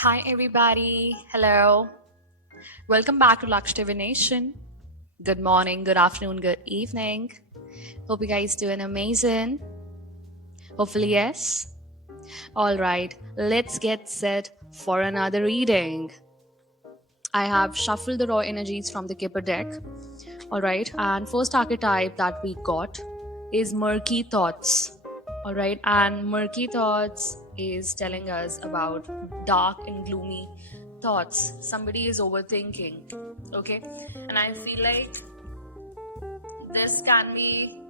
Hi, everybody. Hello. Welcome back to Laksh Divination. Good morning, good afternoon, good evening. Hope you guys doing amazing. Hopefully, yes. All right, let's get set for another reading. I have shuffled the raw energies from the Kipper deck. All right, and first archetype that we got is Murky Thoughts. All right, and Murky Thoughts is telling us about dark and gloomy thoughts. Somebody is overthinking. Okay, and I feel like this can be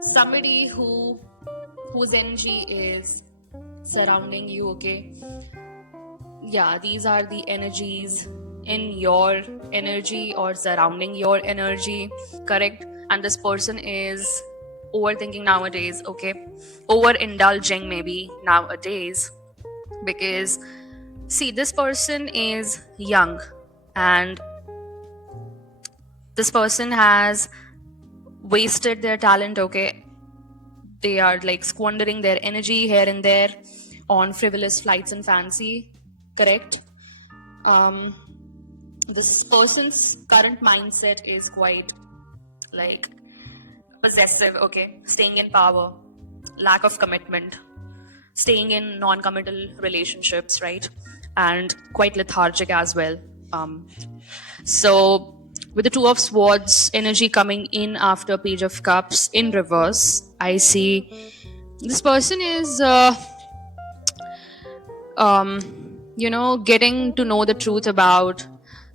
somebody whose energy is surrounding you. Okay, yeah, these are the energies in your energy or surrounding your energy, correct? And this person is overthinking nowadays, okay, overindulging maybe nowadays, because see, this person is young, and this person has wasted their talent, okay. They are like squandering their energy here and there on frivolous flights and fancy, correct? um this person's current mindset is quite like possessive, okay, staying in power, lack of commitment, staying in non-committal relationships, right? And quite lethargic as well. So with the two of swords energy coming in after page of cups in reverse, I see this person is getting to know the truth about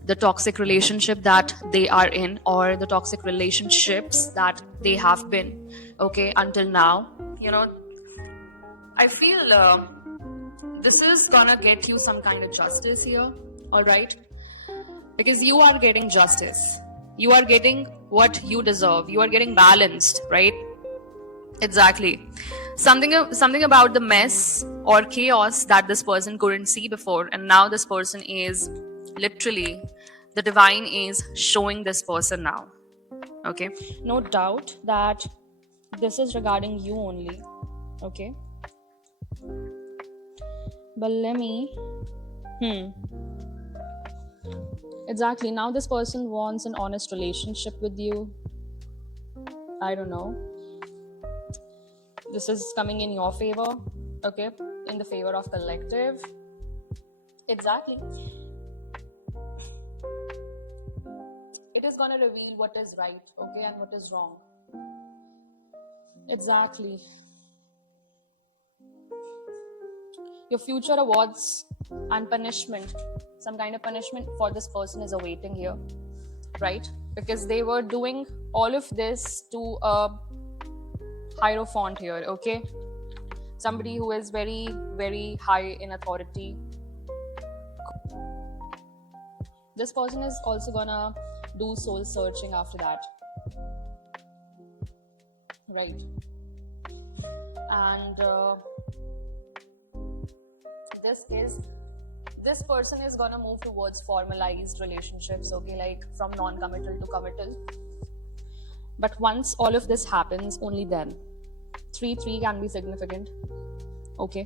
the toxic relationship that they are in, or the toxic relationships that they have been, okay, until now. you know I feel this is gonna get you some kind of justice here, all right, because you are getting justice, you are getting what you deserve, you are getting balanced, right? Exactly. Something about the mess or chaos that this person couldn't see before, and now this person is literally, the divine is showing this person now. Okay. No doubt that this is regarding you only. Okay. But let me exactly, now this person wants an honest relationship with you. I don't know. This is coming in your favor. Okay. In the favor of collective. Exactly. It is going to reveal what is right, okay, and what is wrong. Exactly. Your future awards and punishment, some kind of punishment for this person is awaiting here, right? Because they were doing all of this to a hierophant here, okay? Somebody who is very, very high in authority. This person is also gonna do soul searching after that, right? And this person is gonna move towards formalized relationships, okay, like from non-committal to committal. But once all of this happens, only then 3-3 can be significant, okay.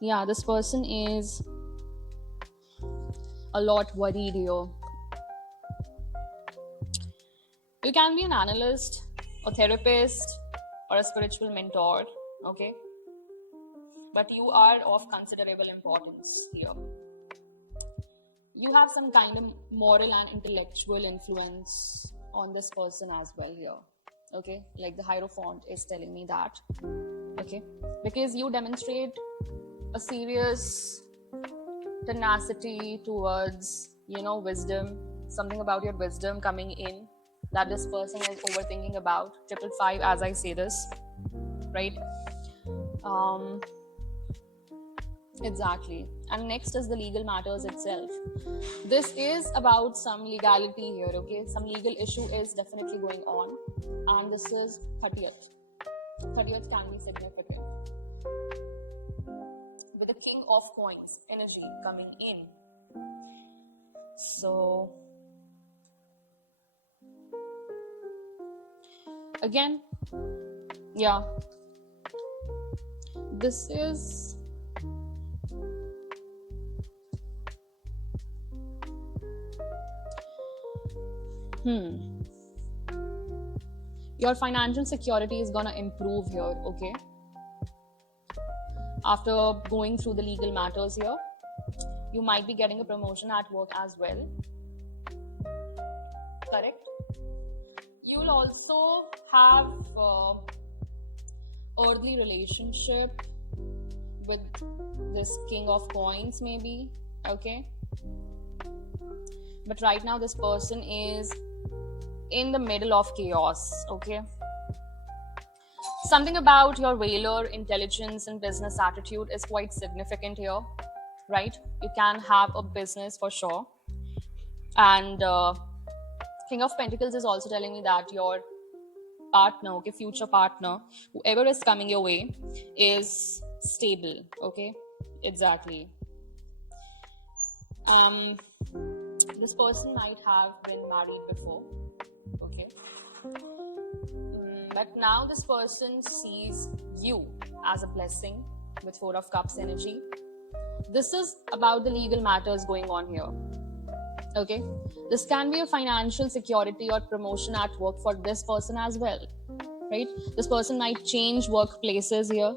Yeah, this person is a lot worried here. You can be an analyst, a therapist, or a spiritual mentor, okay, but you are of considerable importance here. You have some kind of moral and intellectual influence on this person as well here, okay, like the hierophant is telling me that, okay, because you demonstrate a serious tenacity towards wisdom, something about your wisdom coming in that this person is overthinking about. 555, as I say this, right? Exactly. And next is the legal matters itself. This is about some legality here, okay? Some legal issue is definitely going on. And this is 30th. 30th can be significant. With the king of coins energy coming in. So, again, yeah. This is Your financial security is gonna improve here, okay? After going through the legal matters here, you might be getting a promotion at work as well. Correct? You'll also have earthly relationship with this King of Coins, maybe, okay? But right now, this person is in the middle of chaos, okay? Something about your valor, intelligence, and business attitude is quite significant here, right? You can have a business for sure. And King of Pentacles is also telling me that your partner, okay, future partner, whoever is coming your way, is stable, okay? Exactly. This person might have been married before, okay? But now this person sees you as a blessing with Four of Cups energy. This is about the legal matters going on here, okay? This can be a financial security or promotion at work for this person as well, right? This person might change workplaces here,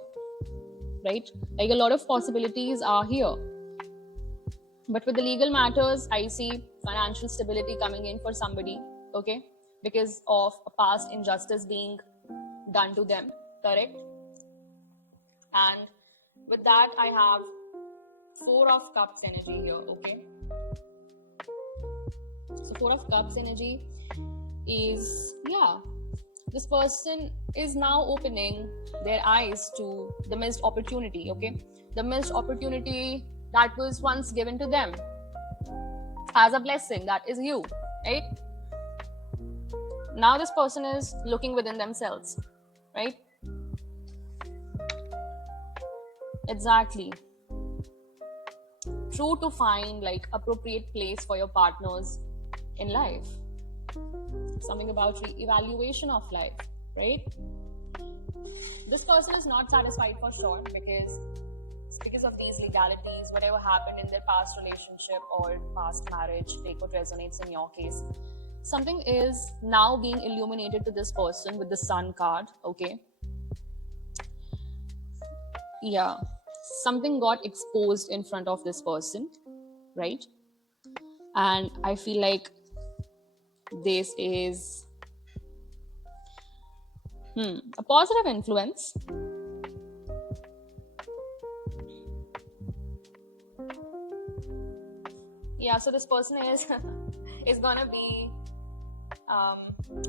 right? Like a lot of possibilities are here. But with the legal matters, I see financial stability coming in for somebody, okay? Because of a past injustice being done to them, correct? And with that, I have Four of Cups energy here, okay? So Four of Cups energy is, this person is now opening their eyes to the missed opportunity, okay? The missed opportunity that was once given to them as a blessing, that is you, right? Now this person is looking within themselves, right? Exactly. True to find like appropriate place for your partners in life. Something about re-evaluation of life, right? This person is not satisfied for sure because of these legalities, whatever happened in their past relationship or past marriage, take what resonates in your case. Something is now being illuminated to this person with the Sun card, okay? Yeah, something got exposed in front of this person, right? And I feel like this is a positive influence. Yeah, so this person is gonna be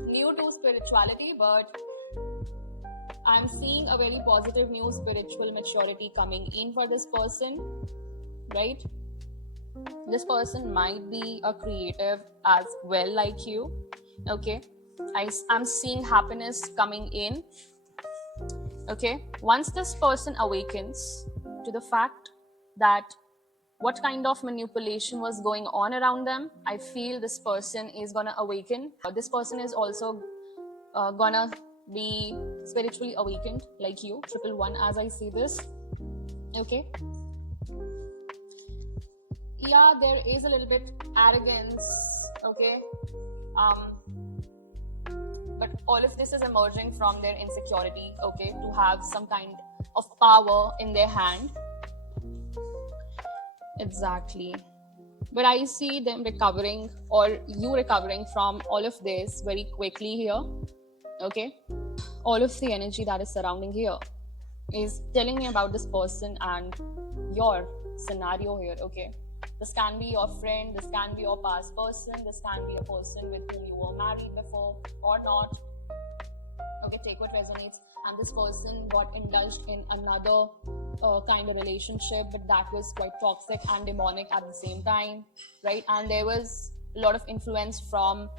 new to spirituality, but I'm seeing a very positive new spiritual maturity coming in for this person, right? This person might be a creative as well, like you, okay? I'm seeing happiness coming in, okay? Once this person awakens to the fact that what kind of manipulation was going on around them, I feel this person is gonna awaken. This person is also gonna be spiritually awakened like you, 111, as I see this, okay? Yeah, there is a little bit arrogance, okay? But all of this is emerging from their insecurity, okay? To have some kind of power in their hand. Exactly. But I see them recovering, or you recovering from all of this very quickly here, okay? All of the energy that is surrounding here is telling me about this person and your scenario here, okay? This can be your friend, this can be your past person, this can be a person with whom you were married before or not. Okay, take what resonates. And this person got indulged in another kind of relationship, but that was quite toxic and demonic at the same time, right? And there was a lot of influence from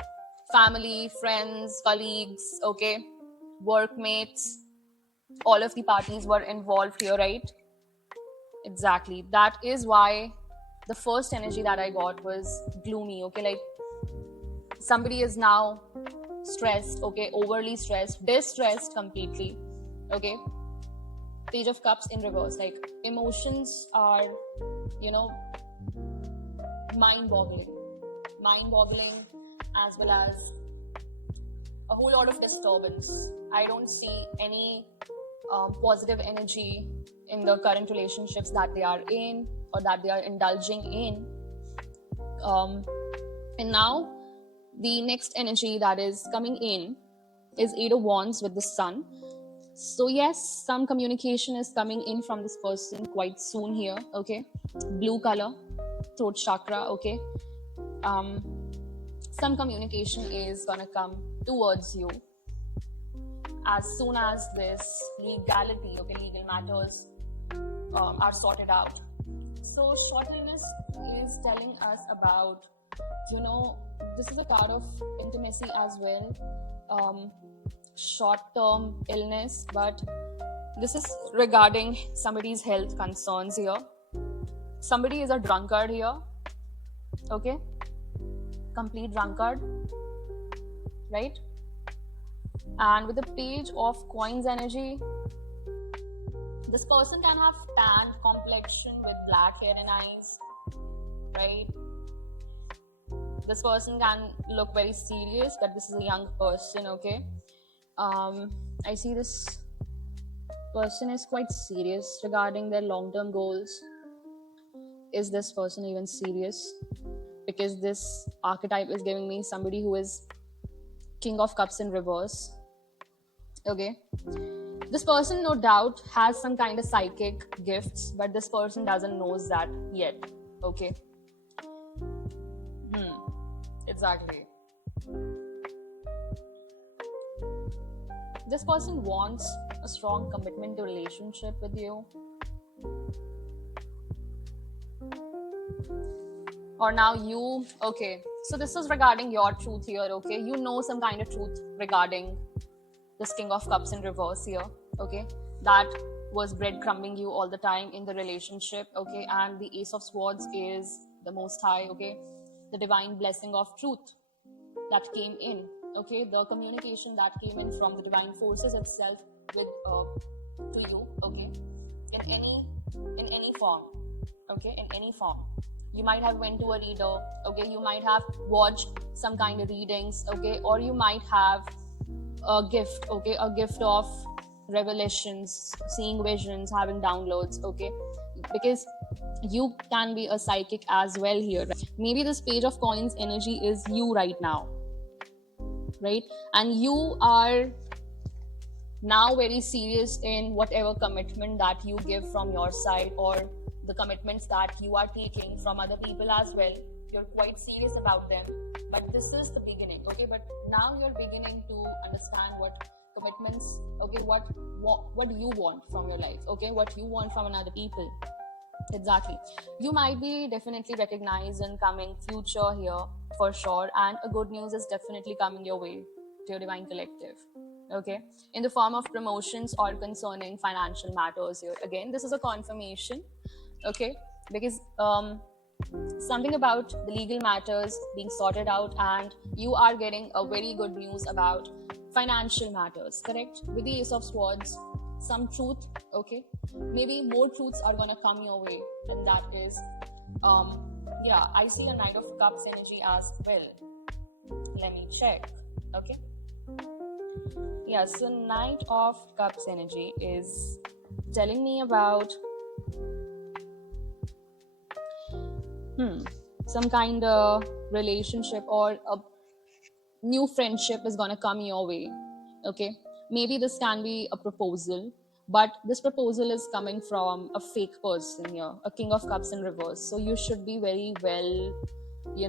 family, friends, colleagues, okay, workmates. All of the parties were involved here, right? Exactly. That is why the first energy that I got was gloomy, okay? Like somebody is now stressed, okay, overly stressed, distressed completely, okay? Page of Cups in reverse, like emotions are, mind-boggling, as well as a whole lot of disturbance. I don't see any positive energy in the current relationships that they are in or that they are indulging in. And now the next energy that is coming in is Eight of Wands with the Sun. So yes, some communication is coming in from this person quite soon here. Okay, blue color, throat chakra. Okay, some communication is gonna come towards you as soon as this legality, okay, legal matters are sorted out. So shortness is telling us about, this is a card of intimacy as well, short-term illness, but this is regarding somebody's health concerns here. Somebody is a drunkard here, okay, complete drunkard, right? And with the Page of Coins energy, this person can have tanned complexion with black hair and eyes, right? This person can look very serious, but this is a young person, okay? I see this person is quite serious regarding their long-term goals. Is this person even serious? Because this archetype is giving me somebody who is King of Cups in reverse, okay? This person no doubt has some kind of psychic gifts, but this person doesn't knows that yet, okay? Exactly. This person wants a strong commitment to relationship with you. Or now you, okay, so this is regarding your truth here, okay? You know some kind of truth regarding this King of Cups in reverse here, okay? That was breadcrumbing you all the time in the relationship, okay? And the Ace of Swords is the Most High, okay? The divine blessing of truth that came in, okay? The communication that came in from the divine forces itself with to you, okay? In any form, okay? In any form. You might have went to a reader, okay? You might have watched some kind of readings, okay? Or you might have a gift, okay? A gift of revelations, seeing visions, having downloads, okay? Because you can be a psychic as well here, right? Maybe this Page of Coins energy is you right now, right? And you are now very serious in whatever commitment that you give from your side, or the commitments that you are taking from other people as well. You're quite serious about them, but this is the beginning, okay? But now you're beginning to understand what commitments, okay, what you want from your life, okay, what you want from another people. Exactly. You might be definitely recognized in coming future here for sure, and a good news is definitely coming your way to your divine collective, okay, in the form of promotions or concerning financial matters here. Again, this is a confirmation, okay, because something about the legal matters being sorted out, and you are getting a very good news about financial matters, correct? With the Ace of Swords, some truth, okay, maybe more truths are gonna come your way, and that is I see a Knight of Cups energy as well. Let me check, okay? Yeah, so Knight of Cups energy is telling me about some kind of relationship or a new friendship is gonna come your way, okay? Maybe this can be a proposal, but this proposal is coming from a fake person here, a King of Cups in reverse. So you should be very well be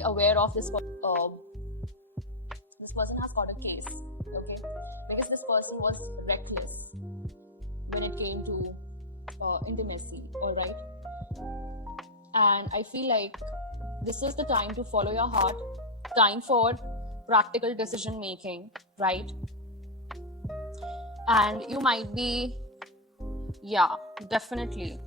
aware of this. This person has got a case, okay? Because this person was reckless when it came to intimacy, all right? And I feel like this is the time to follow your heart, time for practical decision making, right? And you might be, definitely.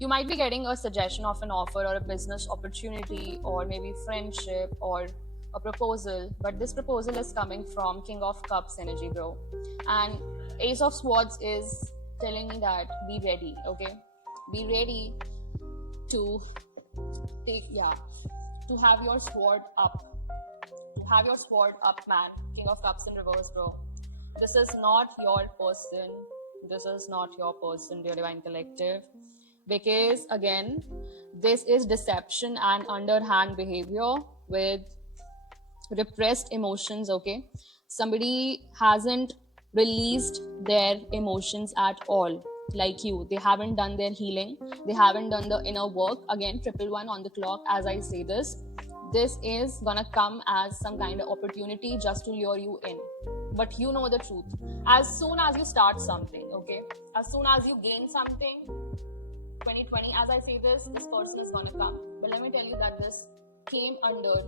You might be getting a suggestion of an offer or a business opportunity, or maybe friendship or a proposal, but this proposal is coming from King of Cups energy, bro. And Ace of Swords is telling me that be ready, okay? Be ready to take to have your sword up. To have your sword up, man. King of Cups in reverse, bro. This is not your person. This is not your person, dear Divine Collective. Because again, this is deception and underhand behavior with repressed emotions, okay? Somebody hasn't released their emotions at all, like you. They haven't done their healing, they haven't done the inner work. Again, 111 on the clock as I say this. This is gonna come as some kind of opportunity just to lure you in. But you know the truth. As soon as you start something, okay? As soon as you gain something, 2020, as I say this person is gonna come. But let me tell you that this came under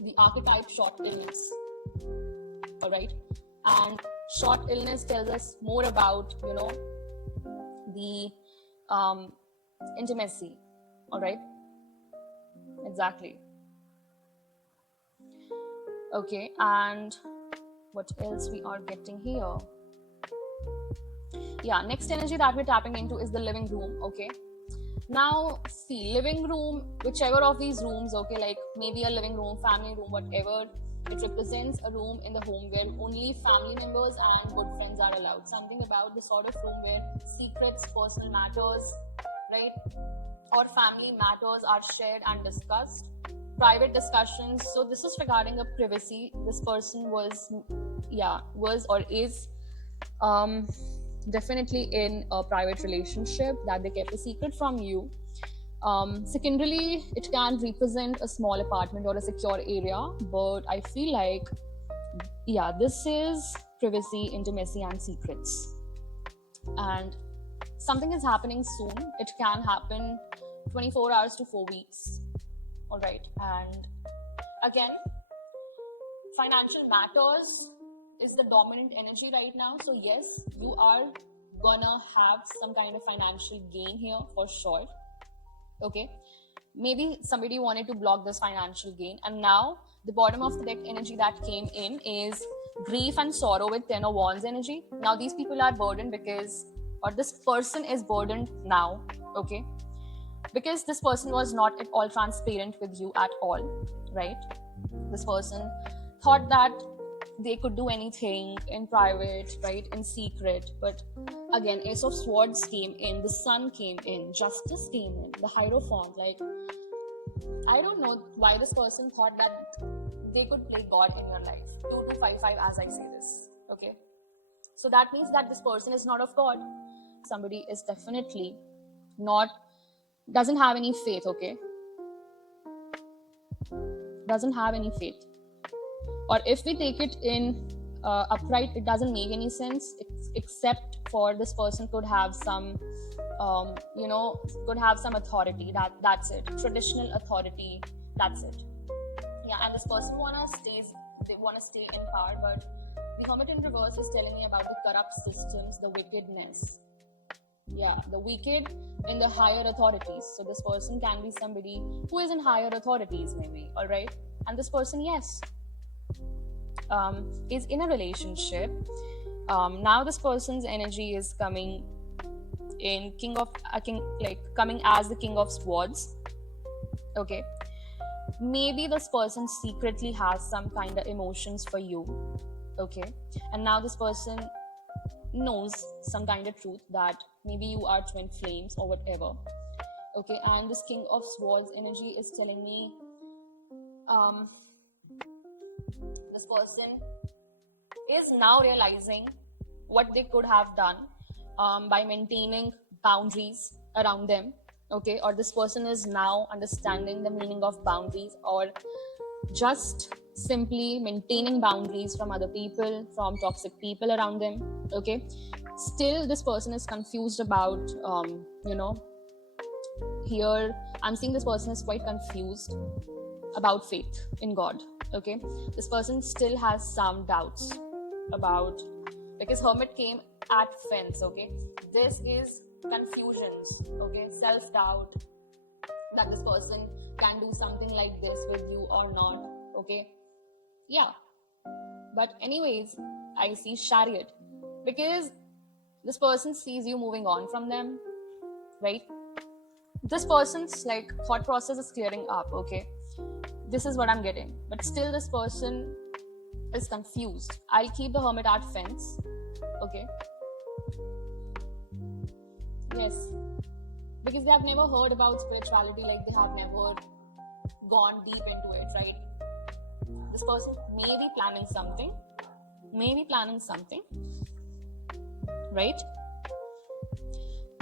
the archetype short illness. All right. And short illness tells us more about, the intimacy. All right. Exactly. Okay. And what else we are getting here? Yeah. Next energy that we're tapping into is the living room. Okay. Now, see, living room, whichever of these rooms, okay, like maybe a living room, family room, whatever, it represents a room in the home where only family members and good friends are allowed. Something about the sort of room where secrets, personal matters, right, or family matters are shared and discussed. Private discussions. So this is regarding a privacy. This person was or is definitely in a private relationship that they kept a secret from you. Secondarily, it can represent a small apartment or a secure area, but I feel like, this is privacy, intimacy, and secrets. And something is happening soon. It can happen 24 hours to 4 weeks. All right. And again, financial matters is the dominant energy right now. So yes, you are gonna have some kind of financial gain here for sure. Okay, maybe somebody wanted to block this financial gain, and now the bottom of the deck energy that came in is grief and sorrow with 10 of Wands energy. Now these people are burdened or this person is burdened now. Okay, because this person was not at all transparent with you at all, right? This person thought that they could do anything in private, right, in secret. But again, Ace of Swords came in, the Sun came in, Justice came in, the Hierophant. Like, I don't know why this person thought that they could play God in your life. 2255 as I say this. Okay, so that means that this person is not of God. Somebody is definitely doesn't have any faith. Okay, doesn't have any faith. Or if we take it in upright, it doesn't make any sense, except for this person could have some authority. That's it. Traditional authority. That's it. Yeah, and this person wanna stay in power, but the Hermit in reverse is telling me about the corrupt systems, the wickedness. Yeah, the wicked in the higher authorities. So this person can be somebody who is in higher authorities, maybe. All right, and this person, yes, is in a relationship. Now this person's energy is coming in coming as the King of Swords. Okay, maybe this person secretly has some kind of emotions for you. Okay, and now this person knows some kind of truth that maybe you are twin flames or whatever. Okay, and this King of Swords energy is telling me this person is now realizing what they could have done by maintaining boundaries around them. Okay, or this person is now understanding the meaning of boundaries, or just simply maintaining boundaries from other people, from toxic people around them. Okay, still this person is confused about here I'm seeing this person is quite confused about faith in God. Okay, this person still has some doubts about, because Hermit came at fence. Okay, this is confusions. Okay, self-doubt that this person can do something like this with you or not. Okay, yeah, but anyways, I see Chariot, because this person sees you moving on from them, right? This person's thought process is clearing up. Okay, This is what I'm getting. But still this person is confused. I'll keep the Hermit at fence. Okay. Yes. Because they have never heard about spirituality, like they have never gone deep into it, right? This person may be planning something, right?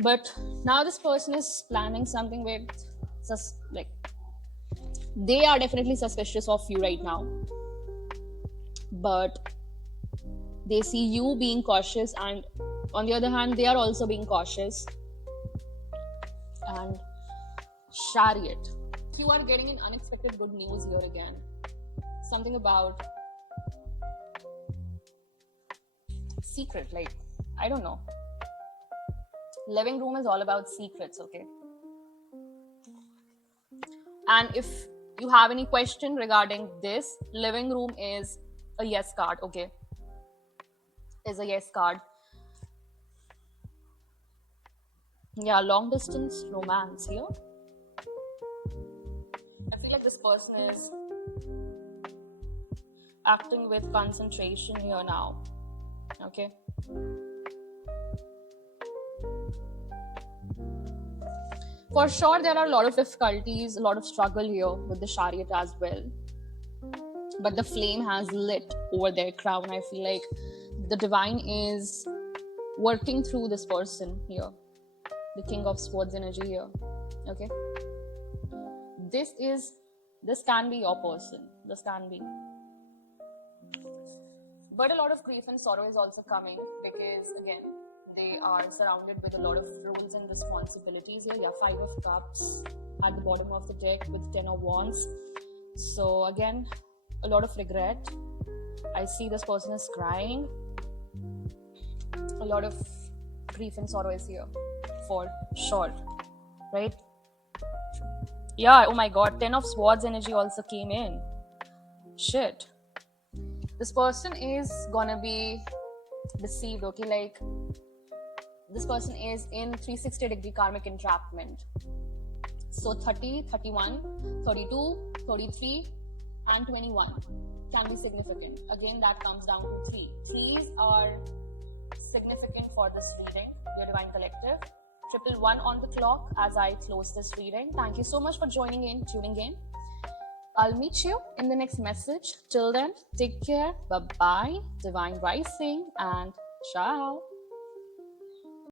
But now this person is planning something with like they are definitely suspicious of you right now, but they see you being cautious, and on the other hand they are also being cautious. And Chariot, you are getting an unexpected good news here again. Something about secret, like I don't know. Living room is all about secrets, okay? And if you have any question regarding this, living room is a yes card, okay? Is a yes card. Yeah, long distance romance here. I feel like this person is acting with concentration here now, okay? For sure, there are a lot of difficulties, a lot of struggle here with the Chariot as well. But the flame has lit over their crown. I feel like the divine is working through this person here. The King of Swords energy here. Okay. This can be your person. This can be. But a lot of grief and sorrow is also coming because, again, they are surrounded with a lot of roles and responsibilities here. Yeah, 5 of Cups at the bottom of the deck with 10 of Wands. So again, a lot of regret. I see this person is crying. A lot of grief and sorrow is here for sure, right? Yeah, oh my god, 10 of Swords energy also came in. Shit. This person is gonna be deceived, okay? Like, this person is in 360-degree karmic entrapment. So 30, 31, 32, 33, and 21 can be significant. Again, that comes down to 3. 3s are significant for this reading, your Divine Collective. 111 on the clock as I close this reading. Thank you so much for tuning in. I'll meet you in the next message. Till then, take care. Bye-bye. Divine Rising and ciao.